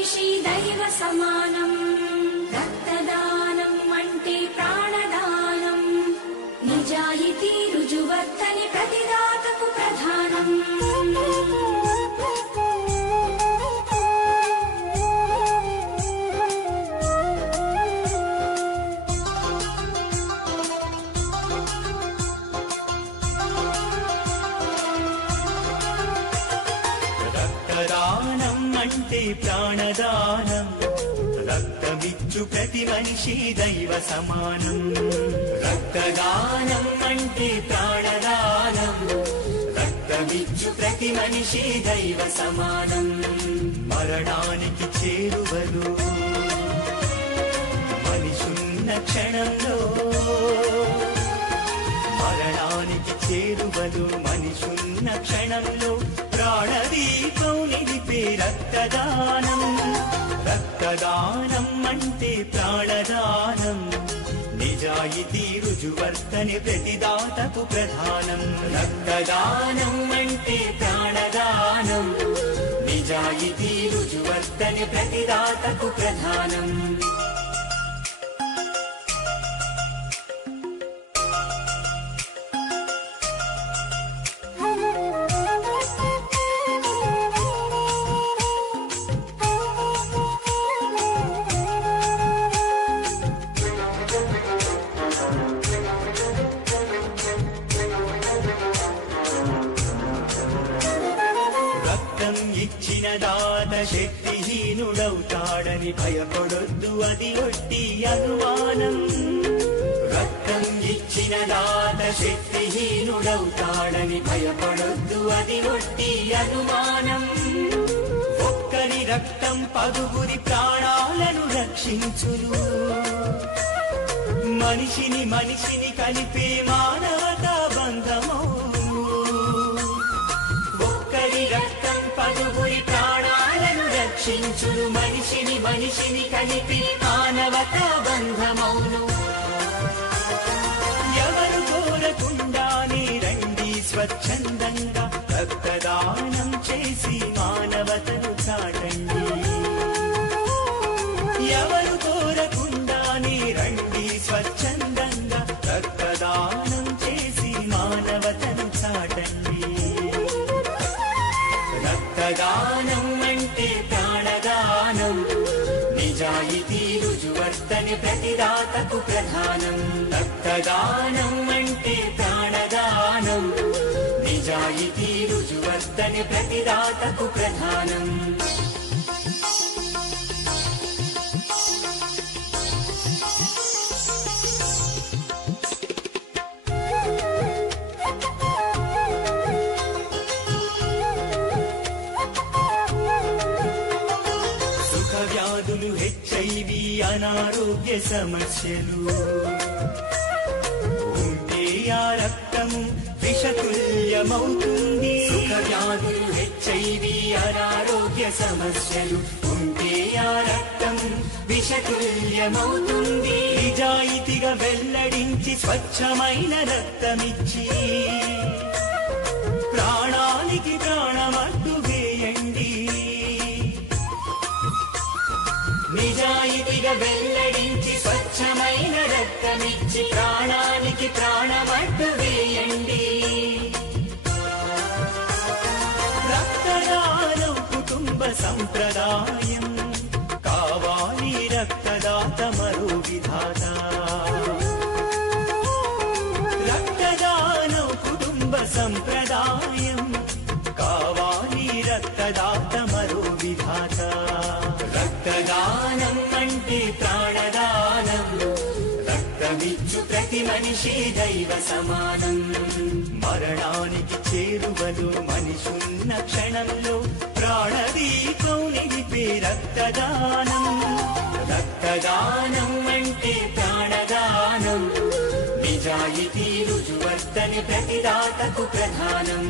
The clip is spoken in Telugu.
మనిషి దైవ సమానం. రక్తదానం అంటే ప్రాణదానం. నిజాయితీ రుజువర్తని ప్రతిదాతకు ప్రధానం. రక్తదానం అంటే ప్రాణదానం. రక్తమిచ్చు ప్రతి మనిషి దైవ సమానం. రక్తదానం అంటే ప్రాణదానం. రక్తమిచ్చు ప్రతి మనిషి దైవ సమానం. మరణానికి చేరువలు మనిషున్న క్షణంలో. మరణానికి చేరువలు మనిషున్న క్షణంలో. ప్రాణదీపం నిలిపే రక్తదానం. రక్తదానం అంటే ప్రాణదానం. నిజాయితీ రుజువర్తని ప్రతిదాతకు ప్రధానం. రక్తదానం అంటే ప్రాణదానం. నిజాయితీ రుజువర్తని ప్రతిదాతకు ప్రధానం. ఇచ్చిన దాత శక్తిహీనుడవుతాడని భయపడొద్దు, అది ఒట్టి అనుమానం. రక్తం ఇచ్చిన దాత శక్తిహీనుడవుతాడని భయపడొద్దు, అది ఒట్టి అనుమానం. ఒక్కరి రక్తం పదుగురి ప్రాణాలను రక్షించును. మనిషిని మనిషిని కలిపే మానవతా బంధమో. ఒక్కరి రక్తం పదుగురి ప్రాణాలను రక్షించును. మనిషిని మనిషిని కలిపి మానవతా బంధమౌను. ఎవరు కోరకుండానే రండి స్వచ్ఛందంగా రక్తదానం చేసి మానవతను చాటండి. ఎవరు కోరకుండానే రండి స్వచ్ఛందంగా రక్తదానం చేసి మానవతను చాటండి. రక్తదానం అంటే ప్రాణదానం. నిజాయితీ రుజువర్తని ప్రతిదాతకు ప్రధానం. రక్తదానం అంటే ప్రాణదానం. నిజాయితీ రుజువర్తని ప్రతిదాతకు ప్రధానం. వ్యాధులు, HIV, అనారోగ్య సమస్యలు ఉంటే ఆ రక్తము విషతుల్యమవుతుంది. వ్యాధులు, HIV, అనారోగ్య సమస్యలు ఉంటే ఆ రక్తం విషతుల్యమవుతుంది. నిజాయితీగా వెల్లడించి స్వచ్ఛమైన రక్తమిచ్చి ప్రాణానికి ప్రాణమట్టు వేయండి. నిజాయితీగా వెల్లడించి స్వచ్ఛమైన రక్తమిచ్చి ప్రాణానికి ప్రాణమట్టు వేయండి. రక్తదానం కుటుంబ సంప్రదాయం. కావాలి రక్తదాత మరో విధాత. రక్తదానం కుటుంబ సంప్రదాయం. కావాలి రక్తదాత మరో విధాత. రక్తదానం అంటే ప్రాణదానం. రక్తమిచ్చు ప్రతి మనిషి దైవ సమానం. మరణానికి చేరువలు మనిషున్న క్షణంలో. ప్రాణదీపం నిలిపే రక్తదానం. రక్తదానం అంటే ప్రాణదానం. నిజాయితీ రుజువర్తని ప్రతిదాతకు ప్రధానం.